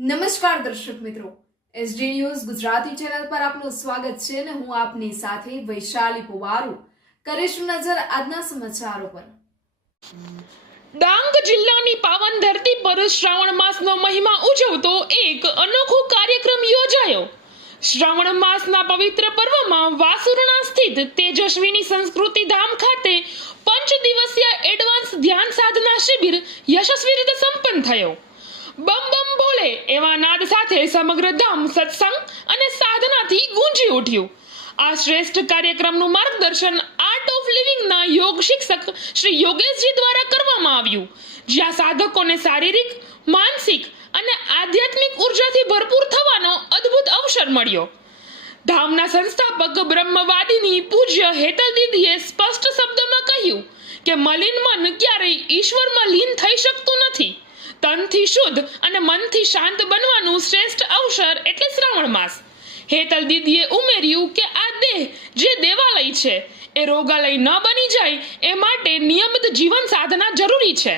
નમસ્કાર દર્શક મિત્રો, એસડી ન્યૂઝ ગુજરાતી ચેનલ પર આપનું સ્વાગત છે અને હું આપની સાથે વૈશાલી પુવારુ કરીશું નજર આજના સમાચારો પર। ડાંગ જિલ્લાની પાવન ધરતી પર શ્રાવણ માસનો મહિમા ઉજવતો એક અનોખો કાર્યક્રમ યોજાયો। શ્રાવણ માસના પવિત્ર પર્વમાં વાસુરણા સ્થિત તેજસ્વીની સંસ્કૃતિ ધામ ખાતે 5 દિવસીય એડવાન્સ ધ્યાન સાધના શિબિર યશસ્વી રીતે સંપન્ન થયો। બમ બમ બોલે એવા નાદ સાથે સમગ્ર ધામ સત્સંગ અને સાધનાથી ગુંજી ઉઠ્યું। આ શ્રેષ્ઠ કાર્યક્રમનું માર્ગદર્શન આર્ટ ઓફ લિવિંગના યોગ શિક્ષક શ્રી યોગેશજી દ્વારા કરવામાં આવ્યું, જ્યાં સાધકોને શારીરિક, માનસિક અને આધ્યાત્મિક ઉર્જાથી ભરપૂર થવાનો અદ્ભુત અવસર મળ્યો। ધામના સંસ્થાપક બ્રહ્મવાદિની પૂજ્ય હેતલ દીદીએ સ્પષ્ટ શબ્દોમાં કહ્યું કે મલિન મન ક્યારેય ઈશ્વરમાં લીન થઈ શકતું નથી। તનથી શુદ્ધ અને મનથી શાંત બનવાનું શ્રેષ્ઠ અવસર એટલે શ્રાવણ માસ। હેતલ દીદીએ ઉમેર્યું કે આ દેહ જે દેવાલય છે એ રોગાલય ન બની જાય એ માટે નિયમિત જીવન સાધના જરૂરી છે।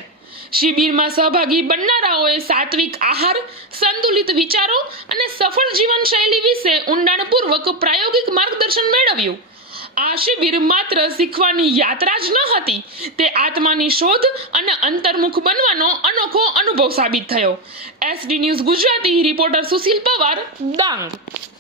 શિબિરમાં સહભાગી બનનારાઓએ સાત્વિક આહાર, સંતુલિત વિચારો અને સફળ જીવનશૈલી વિશે ઊંડાણપૂર્વક પ્રાયોગિક માર્ગદર્શન મેળવ્યું। આ શિબિર માત્ર શીખવાની યાત્રા જ ન હતી, તે આત્માની શોધ અને અંતર્મુખ બનવાનો અનોખો અનુભવ સાબિત થયો। SD News Gujarati reporter Sushil Pawar, Dang.